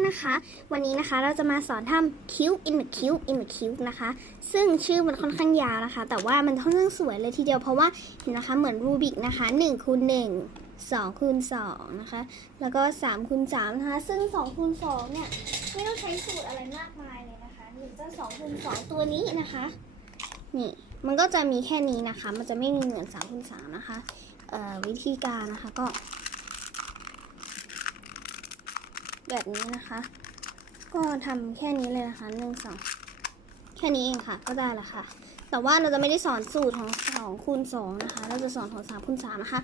นะคะวันนี้นะคะเราจะมาสอนทำ cube in the cube in the cube นะคะ ซึ่งชื่อมันค่อนข้างยาวนะคะ แต่ว่ามันค่อนข้างสวยเลยทีเดียวเพราะว่าเห็นนะคะเหมือนรูบิกนะคะ1คูณ1 2คูณ2นะคะ แล้วก็3คูณ3นะคะ ซึ่ง2คูณ2เนี่ยไม่ต้องใช้สูตรอะไรมากมายเลยนะคะ1จะ2คูณ2ตัวนี้นะคะ นี่มันก็จะมีแค่นี้นะคะ มันจะไม่มีเหมือน3คูณ3นะคะวิธีการนะคะก็ แบบนี้นะคะ ก็ทำแค่นี้เลยนะคะหนึ่งสองแค่นี้เองค่ะ ก็ได้ละค่ะ แต่ว่าเราจะไม่ได้สอนสูตรของสองคูณสองนะคะ เราจะสอนของสามคูณสามนะคะ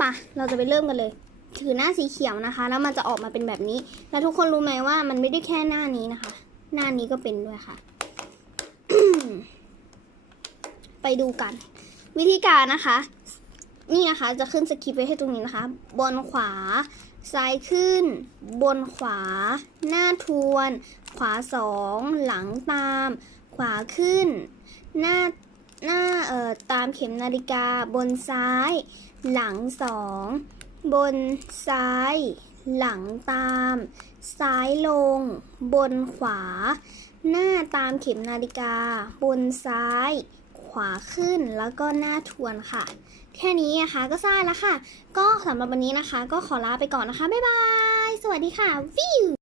ปะเราจะไปเริ่มกันเลย ถือหน้าสีเขียวนะคะ แล้วมันจะออกมาเป็นแบบนี้ แล้วทุกคนรู้ไหมว่ามันไม่ได้แค่หน้านี้นะคะ หน้านี้ก็เป็นด้วยค่ะ ไปดูกัน วิธีการนะคะ นี่นะคะจะขึ้นสคริปต์ไว้ให้ตรงนี้นะคะ บนขวา ซ้ายขึ้น บนขวา หน้าทวน ขวาสองหลังตาม ขวาขึ้น หน้าหน้าเอ่อตามเข็มนาฬิกา บนซ้าย หลังสองบนซ้าย หลังตาม ซ้ายลง บนขวา หน้าตามเข็มนาฬิกา บนซ้าย ขวาขึ้นแล้วก็หน้าทวนค่ะ แค่นี้นะคะก็ทราบแล้วค่ะ ก็สำหรับวันนี้นะคะ ก็ขอลาไปก่อนนะคะ บ๊ายบาย สวัสดีค่ะวิว